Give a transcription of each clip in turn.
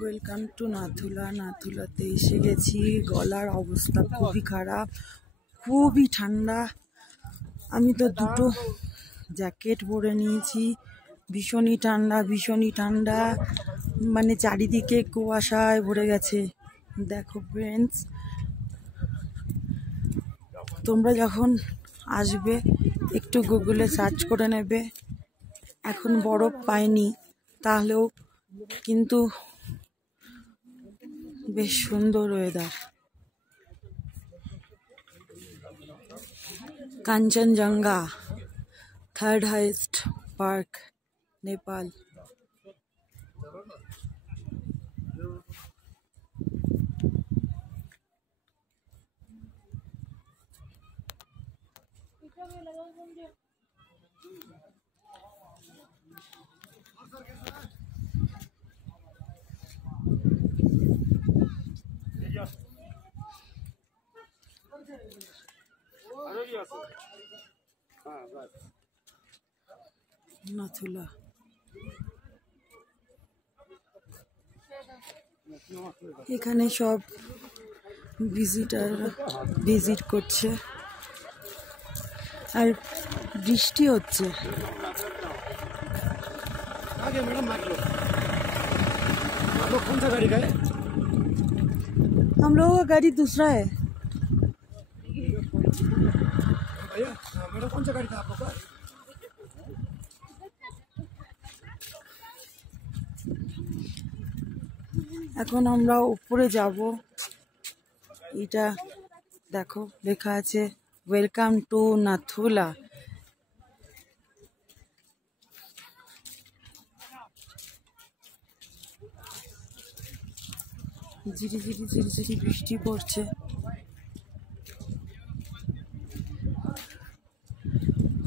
Welcome to Nathula. নাথুলাতে এসে গেছি। গলার অবস্থা খুবই খারাপ, খুবই ঠান্ডা। আমি তো দুটো জ্যাকেট পরে নিয়েছি। ভীষণই ঠান্ডা, ভীষণই ঠান্ডা, মানে চারিদিকে কুয়াশায় ভরে গেছে। দেখো ফ্রেন্ডস, তোমরা যখন আসবে একটু গুগলে সার্চ করে নেবে। এখন বরফ পাইনি, তাহলেও কিন্তু বেশ সুন্দর ওয়েদার। Kanchenjunga, third highest park, Nepal. নাথুলা এখানে সব ভিজিট করছে, আর বৃষ্টি হচ্ছে। हम लोगों का गाड़ी दूसरा है। भैया मेरा कौन सा गाड़ी था आप लोग का? এখন আমরা উপরে যাব। এটা দেখো লেখা আছে ওয়েলকাম টু নাথুলা। ঝিরি ঝিরি ঝিরি ঝিরি বৃষ্টি পড়ছে।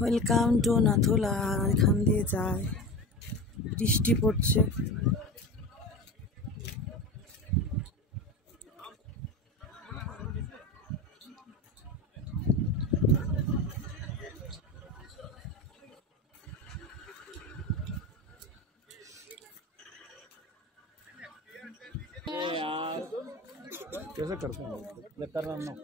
Welcome to Nathula. এখান দিয়ে যায়, বৃষ্টি পড়ছে। कैसे करते हैं? कर रहा हूँ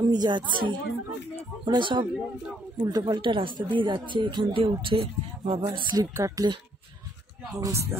আমি যাচ্ছি, ওরা সব উল্টো পাল্টা রাস্তা দিয়ে যাচ্ছে। এখান দিয়ে উঠে বাবা স্লিপ কাটলে অবস্থা।